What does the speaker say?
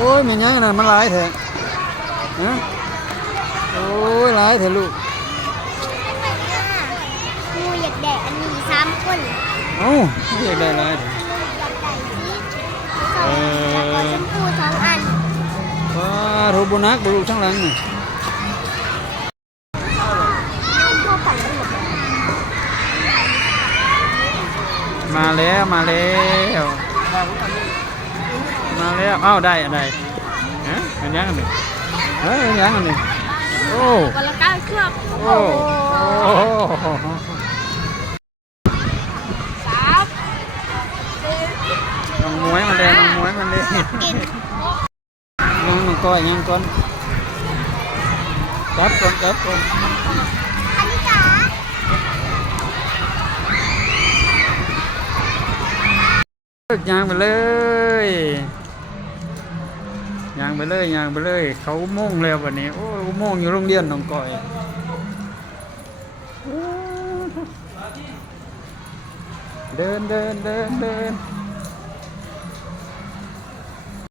อ้ยมียังนั่นมันหลายแท้ฮะโอ้ยหลายแท้ลูกงูอยากแดกอันนี้3 คนเอ้าอยากได้หลายแท้อยากได้สีแล้วก็ชมพู2 อันว้าโทบุนักบุรุษทั้งหลังนี่มาแล้วมาแล้วมาแล้วเอ้าได้อะไรฮะมันยังกันหนึ่งเฮ้ยมันยังกันหนึ่งโอ้คนละ9 เครื่อง โอ้โอ้น้องมวยมาเลยน้องมวยมาเลยยังน้องก้อยยังก่อนจับก่อนจับก่อนอันนี้จ๋าย่างไปเลยย่างไปเลยย่างไปเลยเขาโม่งแล้ววันนี้โอ้โม่งอยู่โรงเรียนน้องก้อยเดินเดินเดินเดิน